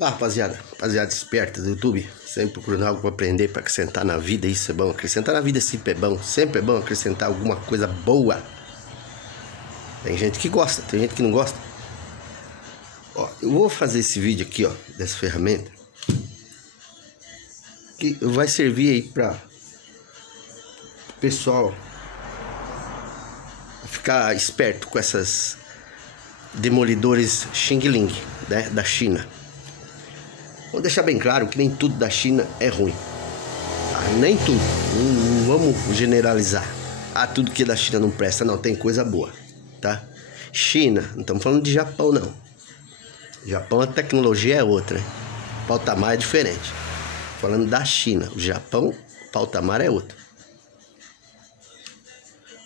Olá, rapaziada esperta do YouTube, sempre procurando algo para aprender, para acrescentar na vida. Isso é bom, acrescentar na vida sempre é bom acrescentar alguma coisa boa. Tem gente que gosta, tem gente que não gosta. Ó, eu vou fazer esse vídeo aqui, ó, dessa ferramenta, que vai servir aí para o pessoal ficar esperto com essas demolidores Xing Ling, né, da China. Vou deixar bem claro que nem tudo da China é ruim. Nem tudo. Não vamos generalizar. Tudo que é da China não presta. Não, tem coisa boa, tá? China, não estamos falando de Japão, não. Japão, a tecnologia é outra, hein? O patamar é diferente. Falando da China, o Japão, o patamar é outro.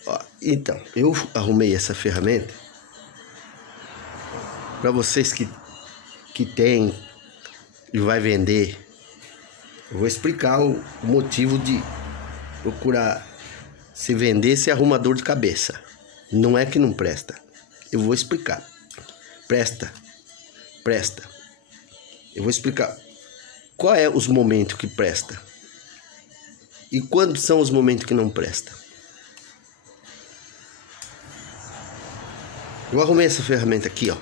Ó, então, eu arrumei essa ferramenta para vocês que tem e vai vender. Eu vou explicar o motivo de procurar se vender, se arruma dor de cabeça. Não é que não presta. Eu vou explicar. Presta. Eu vou explicar qual é os momentos que presta e quando são os momentos que não presta. Eu arrumei essa ferramenta aqui, ó.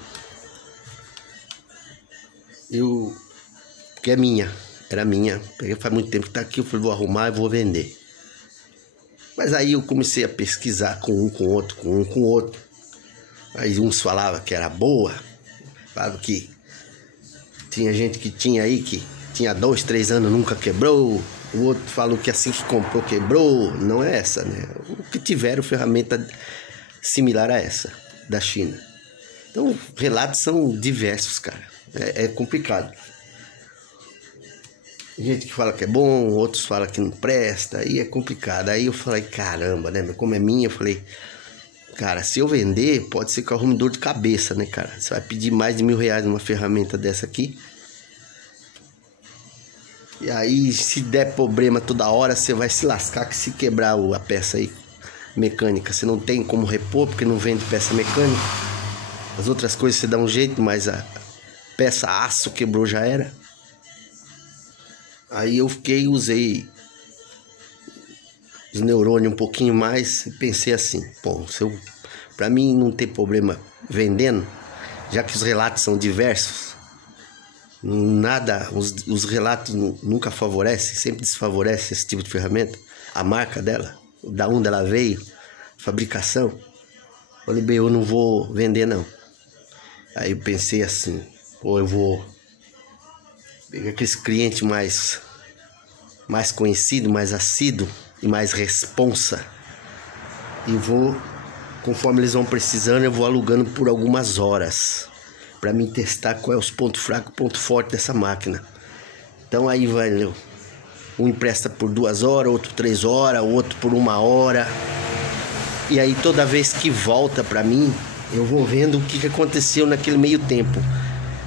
Que é minha, era minha, peguei faz muito tempo que tá aqui, eu falei, vou arrumar e vou vender. Mas aí eu comecei a pesquisar com um, com outro. Aí uns falavam que era boa, falavam que tinha gente que tinha aí, que tinha 2, 3 anos, nunca quebrou. O outro falou que assim que comprou, quebrou. Não é essa, né? O que tiveram ferramenta similar a essa, da China. Então, relatos são diversos, cara. É complicado. Gente que fala que é bom, outros falam que não presta, aí é complicado. Aí eu falei, caramba, né? Como é minha, eu falei, cara, se eu vender, pode ser que eu arrume dor de cabeça, né, cara? Você vai pedir mais de R$1.000 numa ferramenta dessa aqui. E aí, se der problema toda hora, você vai se lascar, que se quebrar a peça aí mecânica, você não tem como repor, porque não vende peça mecânica. As outras coisas você dá um jeito, mas a peça aço quebrou, já era. Aí eu usei os neurônios um pouquinho mais e pensei assim, bom, pra mim não ter problema vendendo, já que os relatos são diversos, nada, os relatos nunca favorecem, sempre desfavorecem esse tipo de ferramenta, a marca dela, da onde ela veio, fabricação. Falei, bem, eu não vou vender não. Aí eu pensei assim, ou eu vou pegar aqueles clientes mais conhecido, mais assíduo e mais responsa. E vou, conforme eles vão precisando, eu vou alugando por algumas horas para mim testar qual é os pontos fracos e ponto forte dessa máquina. Então aí vai, um empresta por 2 horas, outro 3 horas, outro por 1 hora. E aí toda vez que volta para mim, eu vou vendo o que aconteceu naquele meio tempo.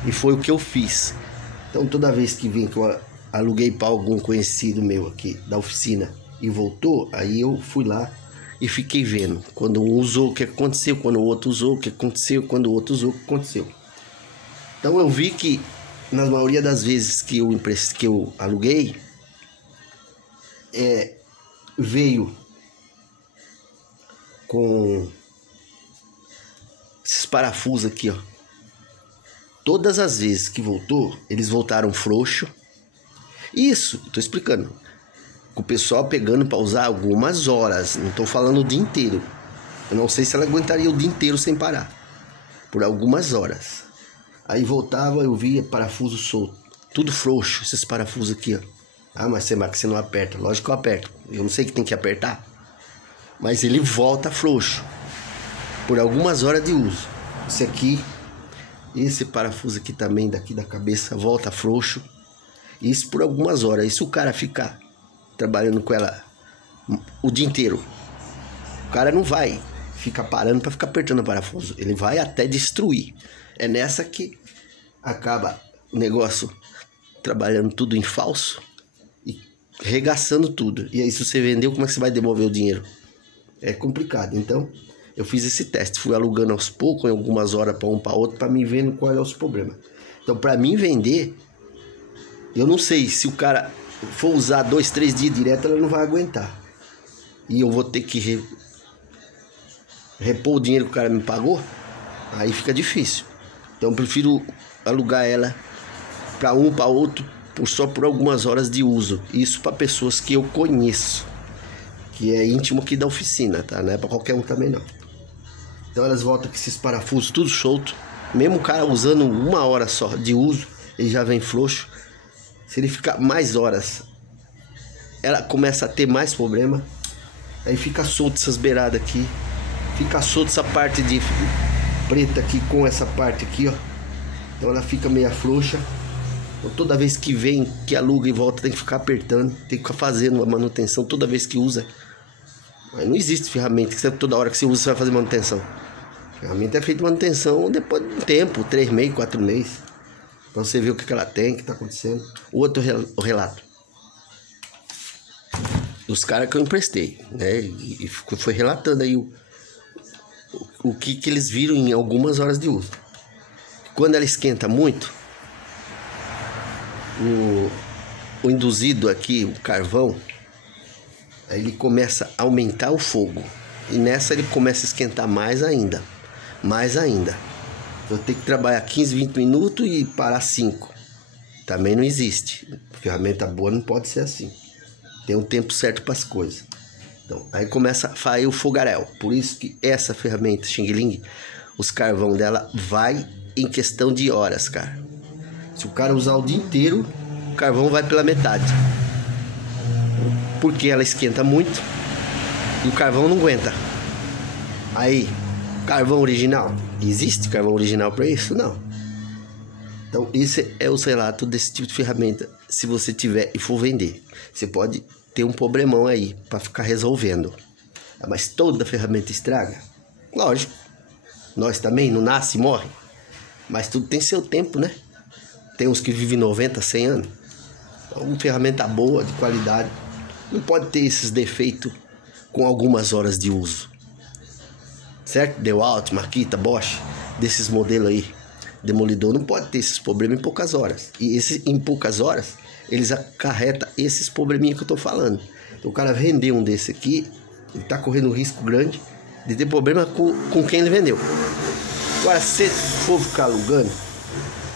E foi o que eu fiz. Então toda vez que vem que eu aluguei para algum conhecido meu aqui da oficina e voltou, aí eu fui lá e fiquei vendo. Quando um usou, o que aconteceu, quando o outro usou, o que aconteceu, quando o outro usou, o que aconteceu. Então eu vi que na maioria das vezes que eu aluguei, veio com esses parafusos aqui, ó. Todas as vezes que voltou, eles voltaram frouxo. Isso, tô explicando. O pessoal pegando para usar algumas horas. Não tô falando o dia inteiro. Eu não sei se ela aguentaria o dia inteiro sem parar. Por algumas horas. Aí voltava, eu via parafuso solto. Tudo frouxo, esses parafusos aqui, ó. Mas você não aperta. Lógico que eu aperto. Eu não sei que tem que apertar. Mas ele volta frouxo. Por algumas horas de uso. Esse aqui... Esse parafuso aqui também, daqui da cabeça, volta frouxo. Isso por algumas horas. E se o cara ficar trabalhando com ela o dia inteiro, o cara não vai ficar parando para ficar apertando o parafuso. Ele vai até destruir. É nessa que acaba o negócio trabalhando tudo em falso e regaçando tudo. E aí, se você vendeu, como é que você vai devolver o dinheiro? É complicado. Então... eu fiz esse teste, fui alugando aos poucos, em algumas horas para um para outro, para mim vendo qual é os problemas. Então, para mim vender, Eu não sei, se o cara for usar 2, 3 dias direto, ela não vai aguentar. E eu vou ter que repor o dinheiro que o cara me pagou, aí fica difícil. Então eu prefiro alugar ela para um, para outro, só por algumas horas de uso. Isso para pessoas que eu conheço, que é íntimo aqui da oficina, tá? Não é para qualquer um também não. Então elas voltam com esses parafusos tudo solto. Mesmo o cara usando 1 hora só de uso, ele já vem frouxo. Se ele ficar mais horas, ela começa a ter mais problema. Aí fica solto essas beiradas aqui. Fica solto essa parte de preta aqui com essa parte aqui, ó. Então ela fica meio frouxa. Então, toda vez que vem, que aluga e volta, tem que ficar apertando. Tem que ficar fazendo a manutenção toda vez que usa. Mas não existe ferramenta que toda hora que você usa você vai fazer manutenção. A ferramenta é feita de manutenção depois de um tempo, 3 meses, 4 meses. Pra você ver o que ela tem, o que tá acontecendo. Outro relato dos caras que eu emprestei, né? E foi relatando aí o que eles viram em algumas horas de uso. Quando ela esquenta muito, o induzido aqui, o carvão, aí ele começa a aumentar o fogo. E nessa ele começa a esquentar mais ainda. Mais ainda. Eu tenho que trabalhar 15, 20 minutos e parar 5. Também não existe. Ferramenta boa não pode ser assim. Tem um tempo certo para as coisas. Então, aí começa a sair o fogaréu. Por isso que essa ferramenta Xing Ling, os carvão dela vai em questão de horas, cara. Se o cara usar o dia inteiro, o carvão vai pela metade. Porque ela esquenta muito e o carvão não aguenta. Aí, carvão original. Existe carvão original para isso? Não. Então, esse é o relato desse tipo de ferramenta. Se você tiver e for vender, você pode ter um problemão aí para ficar resolvendo. Mas toda ferramenta estraga? Lógico. Nós também não nasce e morre. Mas tudo tem seu tempo, né? Tem uns que vivem 90, 100 anos. Então, uma ferramenta boa, de qualidade, não pode ter esses defeitos com algumas horas de uso. Certo? DeWalt, Makita, Bosch, desses modelos aí, Demolidor, não pode ter esses problemas em poucas horas. E em poucas horas, eles acarretam esses probleminhas que eu tô falando. Então, o cara vender um desse aqui, ele tá correndo um risco grande de ter problema com quem ele vendeu. Agora, se for ficar alugando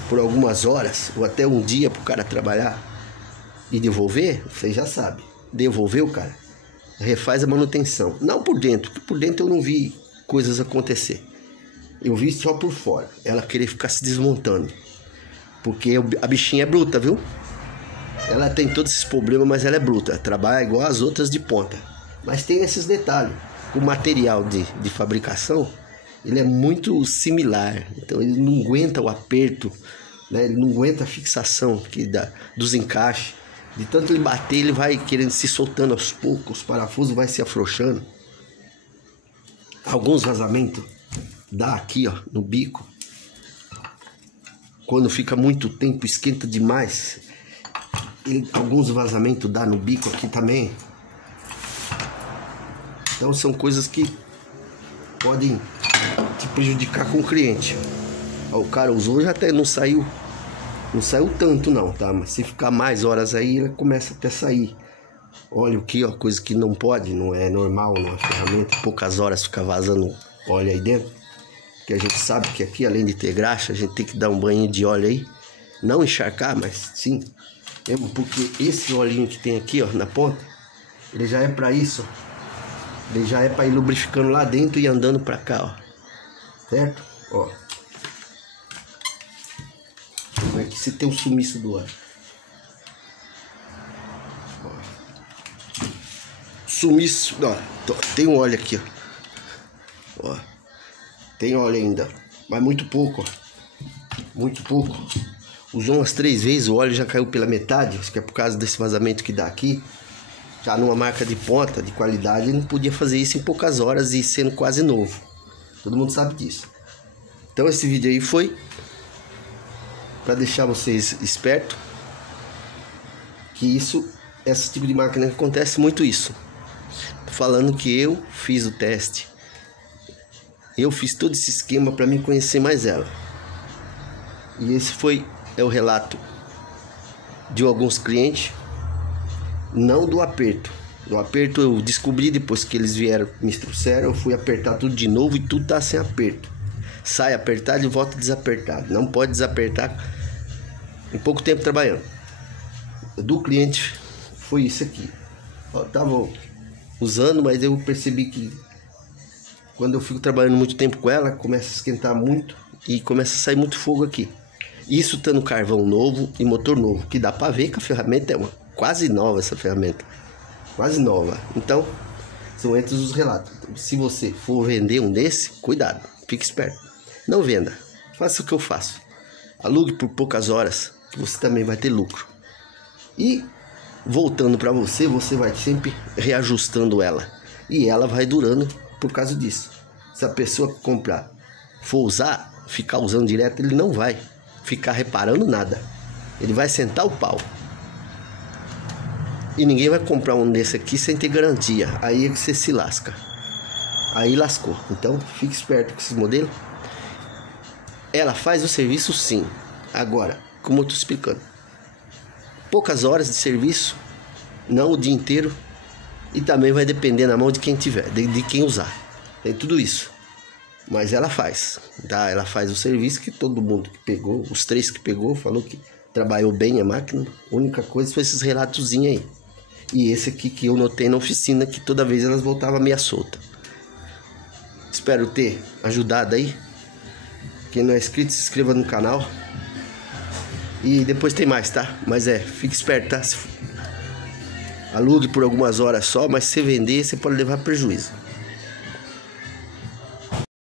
por algumas horas, ou até um dia pro cara trabalhar e devolver, você já sabe. Devolver o cara, refaz a manutenção. Não por dentro, porque por dentro eu não vi coisas acontecer. Eu vi só por fora. Ela querer ficar se desmontando. Porque a bichinha é bruta, viu? Ela tem todos esses problemas, mas ela é bruta. Trabalha igual as outras de ponta. Mas tem esses detalhes. O material de fabricação, ele é muito similar. Então ele não aguenta o aperto, né? Ele não aguenta a fixação dos encaixes. De tanto ele bater, ele vai querendo se soltando aos poucos. Os parafusos vai se afrouxando. Alguns vazamentos dá aqui, ó, no bico. Quando fica muito tempo, esquenta demais. Alguns vazamentos dá no bico aqui também. Então são coisas que podem te prejudicar com o cliente. Ó, o cara usou, já até não saiu tanto não, tá? Mas se ficar mais horas aí, ele começa até a sair. Óleo aqui, ó, coisa que não pode, não é normal numa ferramenta, poucas horas ficar vazando óleo aí dentro. Porque a gente sabe que aqui, além de ter graxa, a gente tem que dar um banho de óleo aí. Não encharcar, mas sim. Mesmo porque esse olhinho que tem aqui, ó, na ponta, ele já é pra isso, ó. Ele já é pra ir lubrificando lá dentro e andando pra cá, ó. Certo? Ó. Como é que se tem um sumiço do óleo? Sumiço, ó, tem um óleo aqui, ó. Tem óleo ainda, mas muito pouco, ó. Muito pouco. Usou umas 3 vezes, o óleo já caiu pela metade. Acho que é por causa desse vazamento que dá aqui. Já numa marca de ponta, de qualidade, não podia fazer isso em poucas horas e sendo quase novo. Todo mundo sabe disso. Então esse vídeo aí foi para deixar vocês espertos que esse tipo de máquina acontece muito isso. Tô falando que eu fiz o teste. Eu fiz todo esse esquema para mim conhecer mais ela. E esse é o relato de alguns clientes, não do aperto. Do aperto eu descobri depois que eles vieram, me trouxeram, eu fui apertar tudo de novo e tudo tá sem aperto. Sai apertado e volta desapertado. Não pode desapertar em pouco tempo trabalhando. Do cliente foi isso aqui. Eu tava usando, mas eu percebi que quando eu fico trabalhando muito tempo com ela, começa a esquentar muito e começa a sair muito fogo aqui. Isso tá no carvão novo e motor novo, que dá para ver que a ferramenta é quase nova, essa ferramenta. Quase nova. Então, são entre os relatos. Então, se você for vender um desse, cuidado, fique esperto. Não venda, faça o que eu faço. Alugue por poucas horas, que você também vai ter lucro. E voltando para você, você vai sempre reajustando ela. E ela vai durando por causa disso. Se a pessoa que comprar for usar, ficar usando direto, ele não vai ficar reparando nada. Ele vai sentar o pau. E ninguém vai comprar um desse aqui sem ter garantia. Aí é que você se lasca. Aí lascou. Então fique esperto com esse modelo. Ela faz o serviço sim. Agora, como eu estou explicando, poucas horas de serviço, não o dia inteiro. E também vai depender na mão de quem tiver, de quem usar. Tem tudo isso. Mas ela faz, tá? Ela faz o serviço que todo mundo que pegou, os 3 que pegou, falou que trabalhou bem a máquina. A única coisa foi esses relatozinhos aí. E esse aqui que eu notei na oficina, que toda vez elas voltavam meia solta. Espero ter ajudado aí. Quem não é inscrito, se inscreva no canal. E depois tem mais, tá? Mas fique esperto, tá? Alugue por algumas horas só, mas se vender, você pode levar prejuízo.